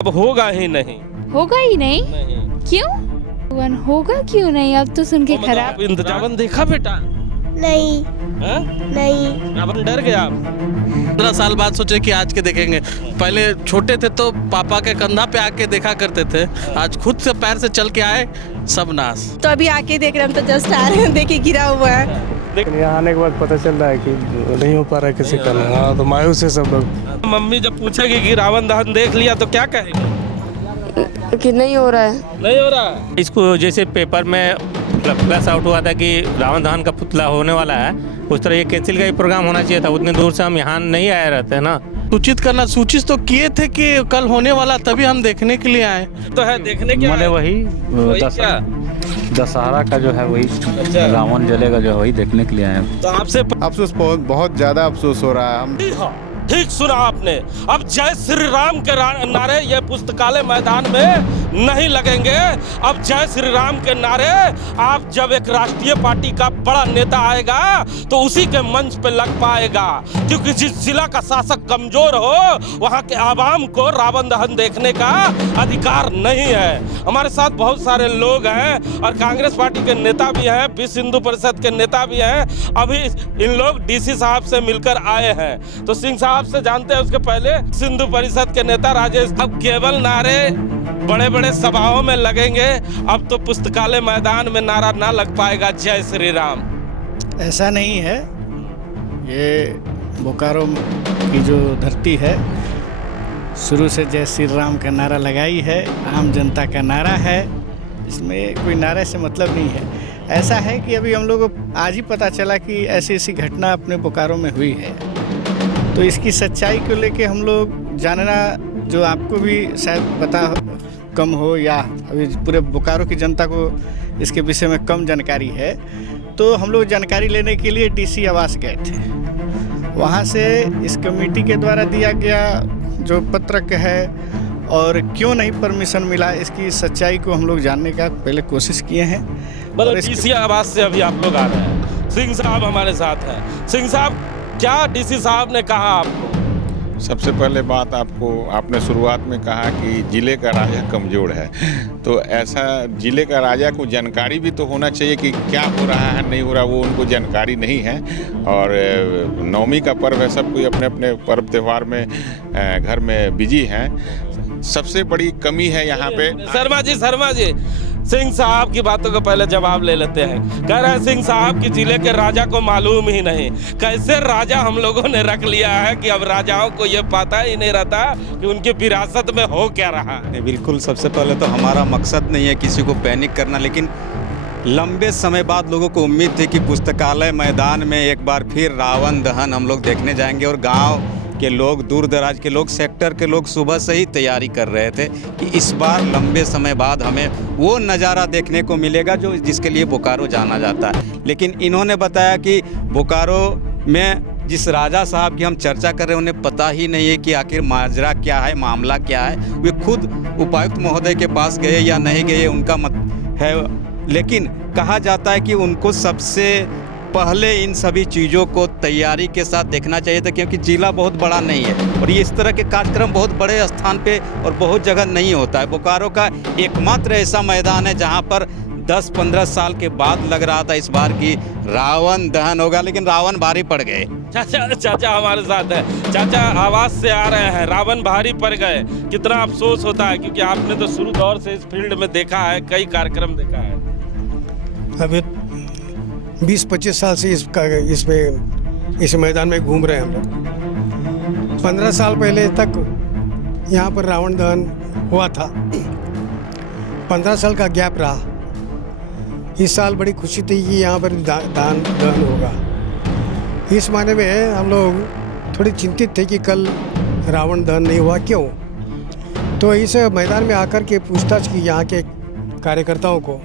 अब होगा ही नहीं। होगा ही नहीं? नहीं क्यों? होगा क्यों नहीं? अब तो सुन के तो खराब। मतलब इंतजाम देखा बेटा? नहीं हाँ? नहीं अब डर गया आप? 15 साल बाद सोचे कि आज के देखेंगे। पहले छोटे थे तो पापा के कंधा पे आके देखा करते थे, आज खुद से पैर से चल के आए, सब नाश। तो अभी आके देख रहे हैं, हम तो जस्ट आ रहे हैं, देखिए गिरा हुआ है। यहाँ आने के बाद पता चल रहा है कि नहीं हो पा रहा है किसी का। हाँ तो मायूस है सब लोग। मम्मी जब पूछेगी कि रावण दहन देख लिया तो क्या कहेंगे? कि नहीं हो रहा है। नहीं हो रहा है। इसको जैसे पेपर में प्लस आउट हुआ था कि रावण दहन का पुतला होने वाला है, उस तरह ये कैंसिल का ही प्रोग्राम होना चाहिए था। उतनी दूर से हम यहाँ नहीं आए रहते हैं ना। सूचित करना, सूचित तो किए थे कि कल होने वाला, तभी हम देखने के लिए आए। तो है देखने के मैंने वही क्या? दशहरा का जो है वही रावण जलेगा जो है वही देखने के लिए आए हैं। तो आपसे अफसोस बहुत ज्यादा अफसोस हो रहा है। हम ठीक सुना आपने। अब जय श्री राम के नारे ये पुस्तकालय मैदान में नहीं लगेंगे। अब जय श्री राम के नारे आप जब एक राष्ट्रीय पार्टी का बड़ा नेता आएगा तो उसी के मंच पे लग पाएगा, क्योंकि जिस जिला का शासक कमजोर हो वहां के आवाम को रावण दहन देखने का अधिकार नहीं है। हमारे साथ बहुत सारे लोग हैं और कांग्रेस पार्टी के नेता भी हैं, विश्व हिंदू परिषद के नेता भी हैं। अभी इन लोग डीसी साहब से मिलकर आए हैं, तो सिंह साहब से जानते हैं। उसके पहले हिंदू परिषद के नेता राजेश, अब केवल नारे बड़े बड़े सभाओं में लगेंगे, अब तो पुस्तकालय मैदान में नारा ना लग पाएगा जय श्री राम। ऐसा नहीं है, ये बोकारो की जो धरती है शुरू से जय श्री राम का नारा लगाई है, आम जनता का नारा है, इसमें कोई नारे से मतलब नहीं है। ऐसा है कि अभी हम लोग को आज ही पता चला कि ऐसी ऐसी घटना अपने बोकारो में हुई है, तो इसकी सच्चाई को लेके हम लोग जानना, जो आपको भी शायद पता कम हो या अभी पूरे बोकारो की जनता को इसके विषय में कम जानकारी है, तो हम लोग जानकारी लेने के लिए डीसी आवास गए थे। वहाँ से इस कमेटी के द्वारा दिया गया जो पत्रक है और क्यों नहीं परमिशन मिला, इसकी सच्चाई को हम लोग जानने का पहले कोशिश किए हैं। मतलब डीसी आवास से अभी आप लोग आ रहे हैं। सिंह साहब हमारे साथ हैं। सिंह साहब, क्या डीसी साहब ने कहा आपको? सबसे पहले बात आपने शुरुआत में कहा कि जिले का राजा कमजोर है, तो ऐसा जिले का राजा को जानकारी भी तो होना चाहिए कि क्या हो रहा है नहीं हो रहा, वो उनको जानकारी नहीं है। और नवमी का पर्व है, सब कोई अपने अपने पर्व त्यौहार में घर में बिजी हैं। सबसे बड़ी कमी है यहाँ पे। शर्मा जी सिंह साहब की बातों का पहले जवाब ले लेते हैं। कह रहे हैं सिंह साहब की जिले के राजा को मालूम ही नहीं। कैसे राजा हम लोगों ने रख लिया है कि अब राजाओं को ये पता ही नहीं रहता कि उनकी विरासत में हो क्या रहा है। बिल्कुल, सबसे पहले तो हमारा मकसद नहीं है किसी को पैनिक करना, लेकिन लंबे समय बाद लोगों को उम्मीद थी कि पुस्तकालय मैदान में एक बार फिर रावण दहन हम लोग देखने जाएंगे। और गाँव के लोग, दूर दराज के लोग, सेक्टर के लोग सुबह से ही तैयारी कर रहे थे कि इस बार लंबे समय बाद हमें वो नज़ारा देखने को मिलेगा जो जिसके लिए बोकारो जाना जाता है। लेकिन इन्होंने बताया कि बोकारो में जिस राजा साहब की हम चर्चा कर रहे हैं उन्हें पता ही नहीं है कि आखिर माजरा क्या है, मामला क्या है। वे खुद उपायुक्त महोदय के पास गए या नहीं गए उनका मत है, लेकिन कहा जाता है कि उनको सबसे पहले इन सभी चीज़ों को तैयारी के साथ देखना चाहिए था, क्योंकि जिला बहुत बड़ा नहीं है और ये इस तरह के कार्यक्रम बहुत बड़े स्थान पे और बहुत जगह नहीं होता है। बोकारो का एकमात्र ऐसा मैदान है जहां पर 10-15 साल के बाद लग रहा था इस बार की रावण दहन होगा, लेकिन रावण भारी पड़ गए। चाचा हमारे साथ है। चाचा आवाज से आ रहे हैं, रावण भारी पड़ गए। कितना अफसोस होता है, क्योंकि आपने तो शुरू दौर से इस फील्ड में देखा है, कई कार्यक्रम देखा है। अभी 20-25 साल से इस मैदान में घूम रहे हैं हम लोग। 15 साल पहले तक यहाँ पर रावण दहन हुआ था, 15 साल का गैप रहा। इस साल बड़ी खुशी थी कि यहाँ पर दहन होगा। इस मायने में हम लोग थोड़ी चिंतित थे कि कल रावण दहन नहीं हुआ, क्यों? तो इस मैदान में आकर के पूछताछ की यहाँ के कार्यकर्ताओं को,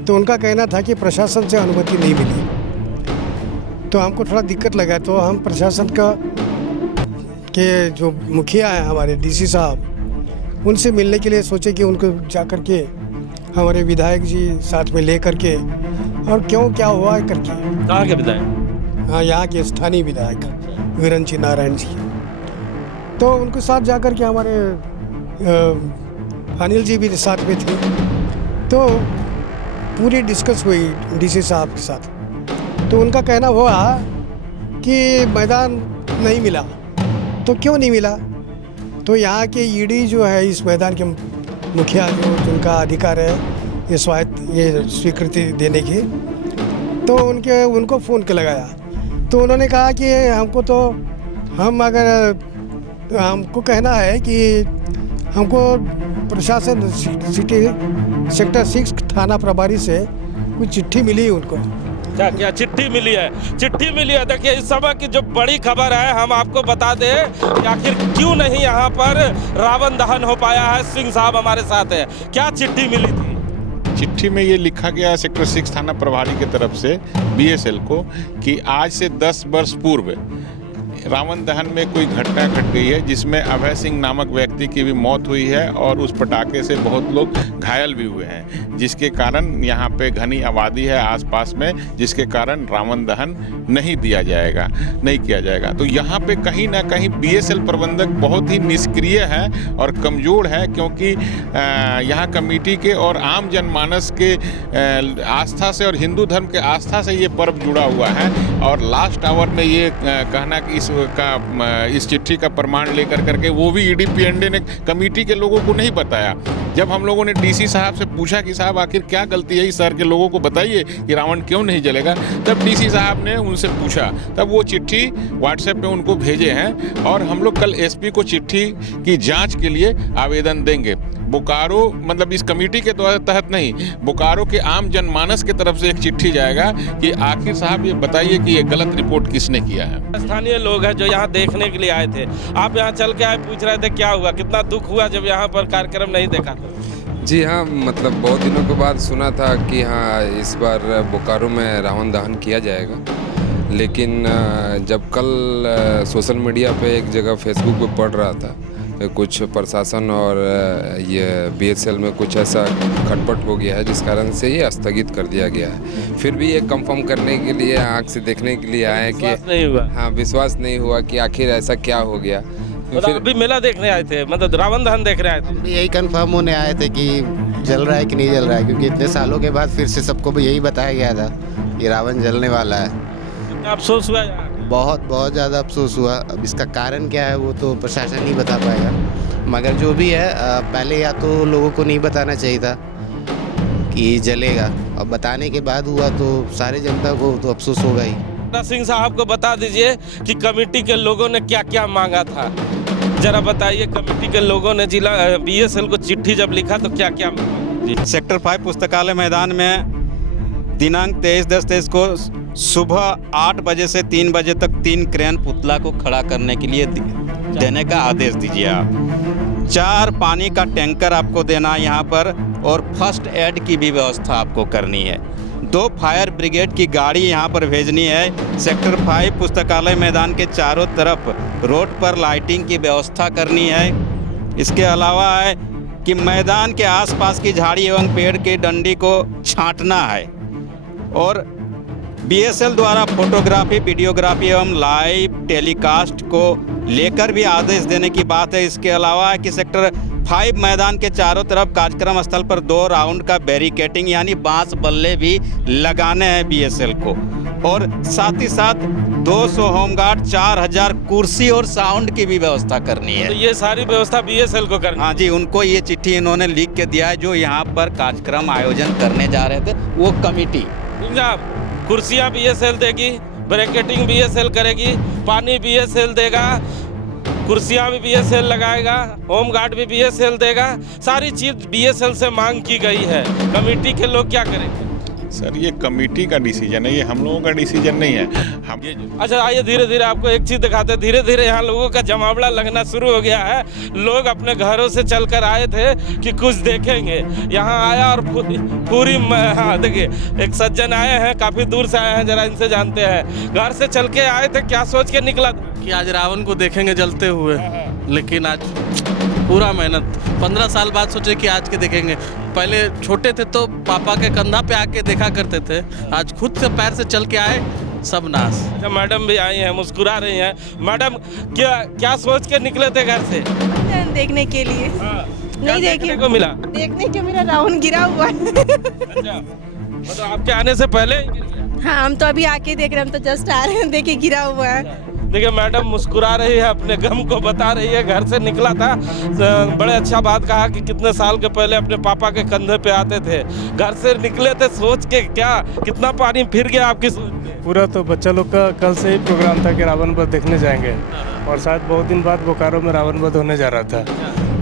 तो उनका कहना था कि प्रशासन से अनुमति नहीं मिली। तो हमको थोड़ा दिक्कत लगा, तो हम प्रशासन के जो मुखिया हैं हमारे डीसी साहब, उनसे मिलने के लिए सोचे कि उनको जाकर के हमारे विधायक जी साथ में ले करके और क्यों क्या हुआ करके। कहाँ के विधायक? हाँ, यहाँ के स्थानीय विधायक वीरन जी नारायण जी, तो उनके साथ जाकर के हमारे अनिल जी भी साथ में थे, तो पूरी डिस्कस हुई डीसी साहब के साथ। तो उनका कहना हुआ कि मैदान नहीं मिला। तो क्यों नहीं मिला? तो यहाँ के ईडी जो है इस मैदान के मुखिया, जो जिनका अधिकार है ये स्वीकृति देने की, तो उनको फ़ोन के लगाया। तो उन्होंने कहा कि हमको कहना है कि हमको प्रशासन सिटी सेक्टर 6 थाना प्रभारी से कुछ चिट्ठी मिली उनको। क्या चिट्ठी मिली है? चिट्ठी मिली है। देखिए, इस समय की जो बड़ी खबर है हम आपको बता दें कि आखिर क्यों नहीं यहाँ पर रावण दहन हो पाया है। सिंह साहब हमारे साथ है। क्या चिट्ठी मिली थी? चिट्ठी में ये लिखा गया सेक्टर 6 थाना प्रभारी की तरफ से बीएसएल को कि आज से 10 वर्ष पूर्व रावण दहन में कोई घटना घट गई है जिसमें अभय सिंह नामक व्यक्ति की भी मौत हुई है और उस पटाखे से बहुत लोग घायल भी हुए हैं, जिसके कारण यहाँ पे घनी आबादी है आसपास में, जिसके कारण रावण दहन नहीं किया जाएगा। तो यहाँ पे कहीं ना कहीं बीएसएल प्रबंधक बहुत ही निष्क्रिय है और कमज़ोर है, क्योंकि यहाँ कमेटी के और आम जनमानस के आस्था से और हिंदू धर्म के आस्था से ये पर्व जुड़ा हुआ है। और लास्ट आवर में ये कहना कि इस चिट्ठी का प्रमाण लेकर करके वो भी ईडी पीएनडी ने कमेटी के लोगों को नहीं बताया। जब हम लोगों ने डीसी साहब से पूछा कि साहब आखिर क्या गलती है इस शहर के लोगों को बताइए कि रावण क्यों नहीं जलेगा, तब डीसी साहब ने उनसे पूछा, तब वो चिट्ठी व्हाट्सएप पे उनको भेजे हैं। और हम लोग कल एसपी को चिट्ठी की जांच के लिए आवेदन देंगे। बोकारो मतलब इस कमेटी के तहत नहीं, बोकारो के आम जनमानस की तरफ से एक चिट्ठी जाएगा कि आखिर साहब ये बताइए कि ये गलत रिपोर्ट किसने किया है। स्थानीय लोग हैं जो यहाँ देखने के लिए आए थे, आप यहाँ चल के आए, पूछ रहे थे क्या हुआ, कितना दुख हुआ जब यहाँ पर कार्यक्रम नहीं देखा? जी हाँ, मतलब बहुत दिनों के बाद सुना था कि हाँ इस बार बोकारो में रावण दहन किया जाएगा, लेकिन जब कल सोशल मीडिया पे एक जगह फेसबुक पे पढ़ रहा था कुछ प्रशासन और ये बीएसएल में कुछ ऐसा खटपट हो गया है जिस कारण से ये स्थगित कर दिया गया है। फिर भी ये कंफर्म करने के लिए आंख से देखने के लिए आए कि नहीं हुआ। हाँ, विश्वास नहीं हुआ कि आखिर ऐसा क्या हो गया। फिर अभी मेला देखने आए थे, मतलब रावण दहन देखने आए थे? यही कंफर्म होने आए थे कि जल रहा है कि नहीं जल रहा है, क्योंकि इतने सालों के बाद फिर से सबको भी यही बताया गया था कि रावण जलने वाला है। कितना अफसोस हुआ? बहुत ज़्यादा अफसोस हुआ। अब इसका कारण क्या है वो तो प्रशासन ही बता पाएगा, मगर जो भी है पहले या तो लोगों को नहीं बताना चाहिए था कि जलेगा, और बताने के बाद हुआ तो सारे जनता को तो अफसोस होगा ही। सिंह साहब को बता दीजिए कि कमेटी के लोगों ने क्या क्या मांगा था, जरा बताइए। कमेटी के लोगों ने जिला बीएसएल को चिट्ठी जब लिखा तो क्या क्या मांगा? सेक्टर 5 पुस्तकालय मैदान में दिनांक 23/10/23 को सुबह 8 बजे से 3 बजे तक 3 क्रेन पुतला को खड़ा करने के लिए देने का आदेश दीजिए आप। 4 पानी का टैंकर आपको देना है यहाँ पर, और फर्स्ट एड की भी व्यवस्था आपको करनी है। 2 फायर ब्रिगेड की गाड़ी यहाँ पर भेजनी है। सेक्टर 5 पुस्तकालय मैदान के चारों तरफ रोड पर लाइटिंग की व्यवस्था करनी है। इसके अलावा है कि मैदान के आसपास की झाड़ी एवं पेड़ की डंडी को छांटना है, और बीएसएल द्वारा फोटोग्राफी, वीडियोग्राफी एवं लाइव टेलीकास्ट को लेकर भी आदेश देने की बात है। इसके अलावा है कि सेक्टर 5 मैदान के चारों तरफ कार्यक्रम स्थल पर 2 राउंड का बैरिकेटिंग यानी बांस बल्ले भी लगाने हैं बीएसएल को, और साथ ही साथ 200 होमगार्ड, 4000 कुर्सी और साउंड की भी व्यवस्था करनी है। तो ये सारी व्यवस्था बीएसएल को करनी? हाँ जी, उनको ये चिट्ठी इन्होंने लिख के दिया है जो यहाँ पर कार्यक्रम आयोजन करने जा रहे थे वो कमेटी। कुर्सियाँ बीएसएल देगी, ब्रैकेटिंग बीएसएल करेगी, पानी बीएसएल देगा, कुर्सियाँ भी बीएसएल लगाएगा, होम गार्ड भी बीएसएल देगा, सारी चीज़ बीएसएल से मांग की गई है। कमेटी के लोग क्या करेंगे? सर ये कमेटी का डिसीजन है, ये हम लोगों का डिसीजन नहीं है। हम अच्छा आइए धीरे धीरे आपको एक चीज़ दिखाते हैं। धीरे धीरे यहाँ लोगों का जमावड़ा लगना शुरू हो गया है। लोग अपने घरों से चलकर आए थे कि कुछ देखेंगे, यहाँ आया और पूरी हाँ देखिए एक सज्जन आए हैं, काफ़ी दूर से आए हैं, जरा इनसे जानते हैं। घर से चल के आए थे, क्या सोच के निकला कि आज रावण को देखेंगे जलते हुए, लेकिन आज पूरा मेहनत 15 साल बाद सोचे कि आज के देखेंगे। पहले छोटे थे तो पापा के कंधा पे आके देखा करते थे, आज खुद से पैर से चल के आए, सब नाश। अच्छा मैडम भी आई हैं, मुस्कुरा रही हैं। मैडम क्या सोच के निकले थे घर से? देखने के लिए। हाँ। नहीं देखने देखी को मिला? देखने को मेरा रावण गिरा हुआ है अच्छा, मतलब आपके आने से पहले ही गिर गया? हाँ, हम तो अभी आके देख रहे हैं, हम तो जस्ट आ रहे हैं, देखिए गिरा हुआ है। देखिए मैडम मुस्कुरा रही है, अपने गम को बता रही है। घर से निकला था, बड़े अच्छा बात कहा कि कितने साल के पहले अपने पापा के कंधे पे आते थे। घर से निकले थे सोच के, क्या कितना पानी फिर गया आपकी सोच में? पूरा तो बच्चा लोग का कल से ही प्रोग्राम था कि रावण वध देखने जाएंगे, और शायद बहुत दिन बाद बोकारो में रावण वध होने जा रहा था,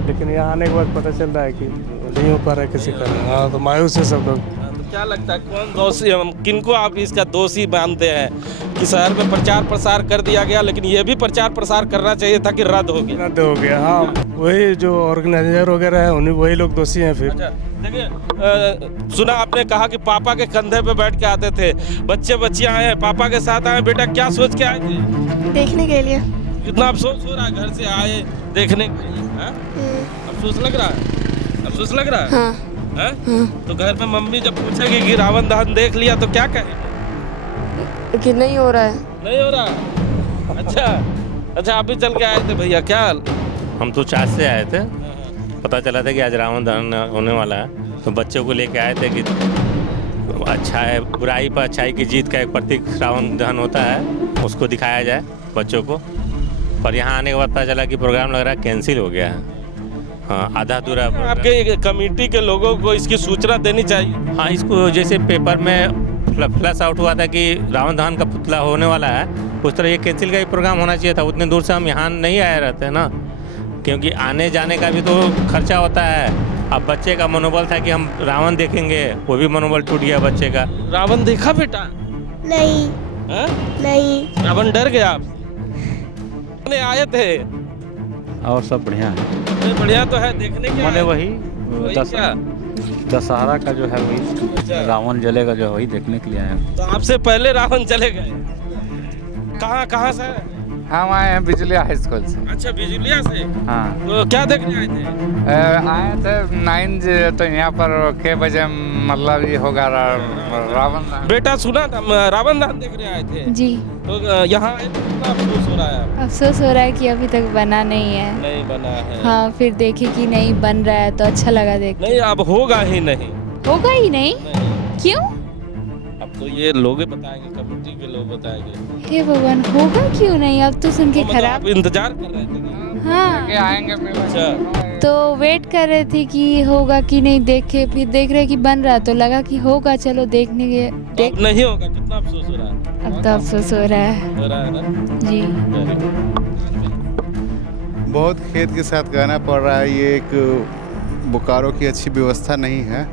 लेकिन यहाँ आने के बाद पता चल रहा है कि नहीं हो पा रहा है किसी का। हाँ, तो मायूस है सब लोग। तो क्या लगता है कौन दोषी, किनको आप इसका दोषी मानते हैं कि शहर में प्रचार प्रसार कर दिया गया, लेकिन ये भी प्रचार प्रसार करना चाहिए था कि रद्द हो गया? रद्द हो गया, हाँ। वही जो ऑर्गेनाइजर वगैरह है उन्हीं वही लोग दोषी हैं फिर। देखिए सुना आपने कहा कि पापा के कंधे पे बैठ के आते थे, बच्चे बच्चियां आए पापा के साथ आए, बेटा क्या सोच के आए थे? देखने के लिए। कितना अफसोस हो रहा है घर से आए देखने के लिए? हाँ? अफसोस लग रहा है? अफसोस लग रहा है? हाँ। हाँ? तो घर में मम्मी जब पूछेगी कि रावण दहन देख लिया तो क्या कहेंगे? कि नहीं हो रहा है। नहीं हो रहा है? अच्छा आप भी चल के आए थे भैया, क्या हाल? हम तो चार से आए थे, पता चला था कि आज रावण दहन होने वाला है, तो बच्चों को लेके आए थे कि अच्छा है, बुराई पर अच्छाई की जीत का एक प्रतीक रावण दहन होता है, उसको दिखाया जाए बच्चों को। पर यहाँ आने के बाद पता चला कि प्रोग्राम लग रहा है कैंसिल हो गया है। हाँ, आधा अधूरा। आपके कमेटी के लोगों को इसकी सूचना देनी चाहिए। हाँ, इसको जैसे पेपर में फ्लैश आउट हुआ था कि रावण दहन का पुतला होने वाला है, उस तरह ये कैंसिल का ही प्रोग्राम होना चाहिए था। उतने दूर से हम यहाँ नहीं आए रहते हैं ना, क्योंकि आने जाने का भी तो खर्चा होता है। अब बच्चे का मनोबल था कि हम रावण देखेंगे, वो भी मनोबल टूट गया बच्चे का। रावण देखा बेटा? नहीं। हाँ? नहीं। रावण डर गया आप? आए थे और सब बढ़िया है। नहीं, बढ़िया तो है, देखने के मैंने वही क्या? दशहरा का जो है वही रावण जलेगा जो है वही देखने के लिए आए हैं। तो आपसे पहले रावण चले गए? कहाँ से? हम आए हैं बिजलिया हाई स्कूल से। अच्छा, बिजुलिया से? हाँ। तो क्या देखने आए थे? आए थे 9 तो यहाँ पर के बजे मतलब ये होगा रावण। बेटा सुना था रावण दहन देखने आए थे? जी। तो यहाँ आए तो कितना अफसोस हो रहा है? अफसोस हो रहा है कि अभी तक बना नहीं है। नहीं बना है। हाँ, फिर देखे कि नहीं बन रहा है तो अच्छा लगा देख। नहीं, अब होगा ही नहीं। होगा ही नहीं? क्यों? अब तो ये लोग बताएंगे, कमेटी के लोग बताएंगे। हे भगवान, होगा क्यों नहीं? अब तो सुन के मतलब खराब। आप इंतजार कर रहे थे? हाँ, आएंगे। अच्छा, तो वेट कर रहे थे कि होगा कि नहीं, देखे फिर देख रहे कि बन रहा तो लगा कि होगा, चलो देखने के अब नहीं होगा, कितना अफसोस हो रहा है? अब तो अफसोस हो रहा है। हो रहा है ना? जी। बहुत खेद के साथ कहना पड़ रहा है, ये एक बोकारो की अच्छी व्यवस्था नहीं है,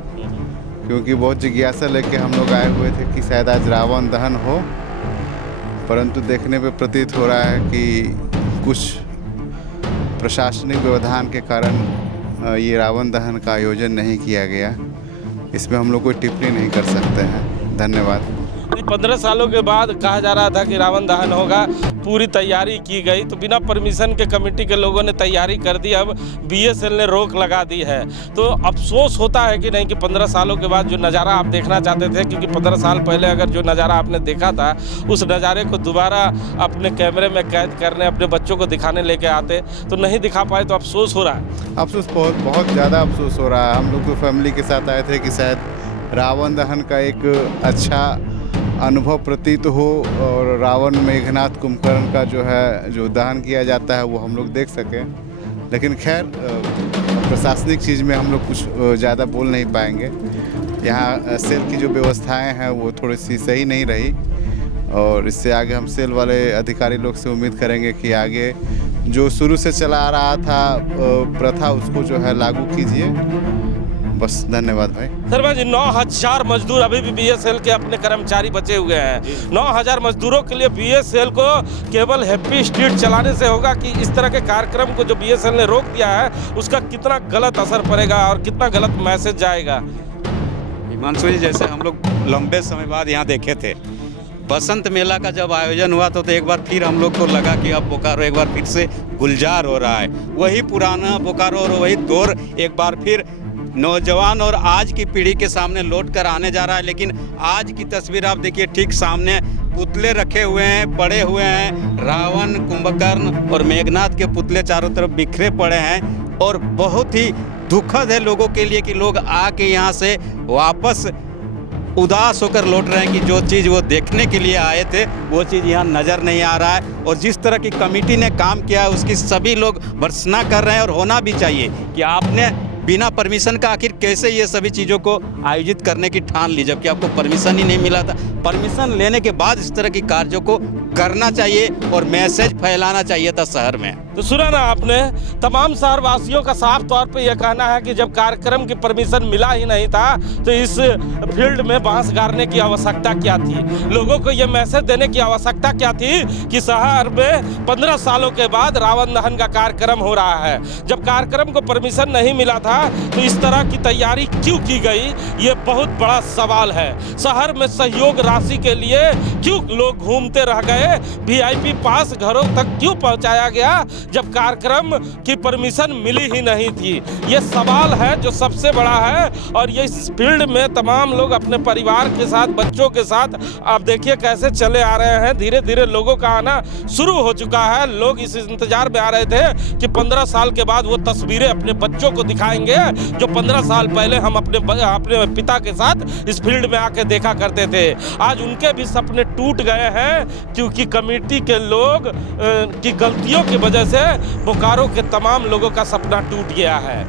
क्योंकि बहुत जिज्ञासा लेके हम लोग आए हुए थे कि शायद आज रावण दहन हो, परंतु देखने पे प्रतीत हो रहा है कि कुछ प्रशासनिक व्यवधान के कारण ये रावण दहन का आयोजन नहीं किया गया। इसमें हम लोग कोई टिप्पणी नहीं कर सकते हैं। धन्यवाद। 15 सालों के बाद कहा जा रहा था कि रावण दहन होगा, पूरी तैयारी की गई, तो बिना परमिशन के कमेटी के लोगों ने तैयारी कर दी, अब बीएसएल ने रोक लगा दी है। तो अफसोस होता है कि नहीं कि 15 सालों के बाद जो नज़ारा आप देखना चाहते थे, क्योंकि 15 साल पहले अगर जो नज़ारा आपने देखा था उस नज़ारे को दोबारा अपने कैमरे में कैद करने, अपने बच्चों को दिखाने लेके आते तो नहीं दिखा पाए, तो अफसोस हो रहा है? अफसोस बहुत ज़्यादा अफसोस हो रहा है। हम लोग तो फैमिली के साथ आए थे कि शायद रावण दहन का एक अच्छा अनुभव प्रतीत हो और रावण मेघनाथ कुंभकर्ण का जो दहन किया जाता है वो हम लोग देख सकें, लेकिन खैर प्रशासनिक चीज़ में हम लोग कुछ ज़्यादा बोल नहीं पाएंगे। यहाँ सेल की जो व्यवस्थाएं हैं वो थोड़ी सी सही नहीं रही, और इससे आगे हम सेल वाले अधिकारी लोग से उम्मीद करेंगे कि आगे जो शुरू से चला आ रहा था प्रथा उसको जो है लागू कीजिए। बस, धन्यवाद भाई। शर्मा जी, 9000 मजदूर अभी भी बीएसएल के अपने कर्मचारी बचे हुए हैं। 9000 मजदूरों के लिए बीएसएल को केवल हैप्पी स्ट्रीट चलाने से होगा कि इस तरह के कार्यक्रम को जो बीएसएल ने रोक दिया है उसका कितना गलत असर पड़ेगा और कितना गलत मैसेज जाएगा? हिमांशु जी, जैसे हम लोग लंबे समय बाद यहाँ देखे थे, बसंत मेला का जब आयोजन हुआ तो एक बार फिर हम लोग को लगा कि अब बोकारो एक बार फिर से गुलजार हो रहा है। वही पुराना बोकारो और वही दौर एक बार फिर नौजवान और आज की पीढ़ी के सामने लौट कर आने जा रहा है। लेकिन आज की तस्वीर आप देखिए, ठीक सामने पुतले रखे हुए हैं, पड़े हुए हैं, रावण, कुंभकर्ण और मेघनाथ के पुतले चारों तरफ बिखरे पड़े हैं, और बहुत ही दुखद है लोगों के लिए कि लोग आके यहाँ से वापस उदास होकर लौट रहे हैं कि जो चीज़ वो देखने के लिए आए थे वो चीज़ यहाँ नज़र नहीं आ रहा है। और जिस तरह की कमेटी ने काम किया है उसकी सभी लोग भर्त्सना कर रहे हैं, और होना भी चाहिए कि आपने बिना परमिशन का आखिर कैसे ये सभी चीज़ों को आयोजित करने की ठान ली, जबकि आपको परमिशन ही नहीं मिला था। परमिशन लेने के बाद इस तरह की कार्यों को करना चाहिए और मैसेज फैलाना चाहिए था शहर में। तो सुना ना आपने, तमाम शहरवासियों का साफ तौर पे यह कहना है कि जब कार्यक्रम की परमिशन मिला ही नहीं था तो इस फील्ड में बांस गाड़ने की आवश्यकता क्या थी। लोगों को यह मैसेज देने की आवश्यकता क्या थी कि शहर में 15 सालों के बाद रावण दहन का कार्यक्रम हो रहा है। जब कार्यक्रम को परमिशन नहीं मिला था तो इस तरह की तैयारी क्यों की गई, ये बहुत बड़ा सवाल है। शहर में सहयोग राशि के लिए क्यों लोग घूमते रह गए, VIP पास घरों तक क्यों पहुंचाया गया जब कार्यक्रम की परमिशन मिली ही नहीं थी। ये सवाल है जो सबसे बड़ा है। और ये इस फील्ड में तमाम लोग अपने परिवार के साथ, बच्चों के साथ आप देखिए कैसे चले आ रहे हैं। धीरे धीरे लोगों का आना शुरू हो चुका है। लोग इस इंतजार में आ रहे थे कि 15 साल के बाद वो तस्वीरें अपने बच्चों को दिखाएंगे जो 15 साल पहले हम अपने पिता के साथ इस फील्ड में आके देखा करते थे। आज उनके भी सपने टूट गए हैं क्योंकि कमेटी के लोग की गलतियों की वजह से बोकारो के तमाम लोगों का सपना टूट गया है।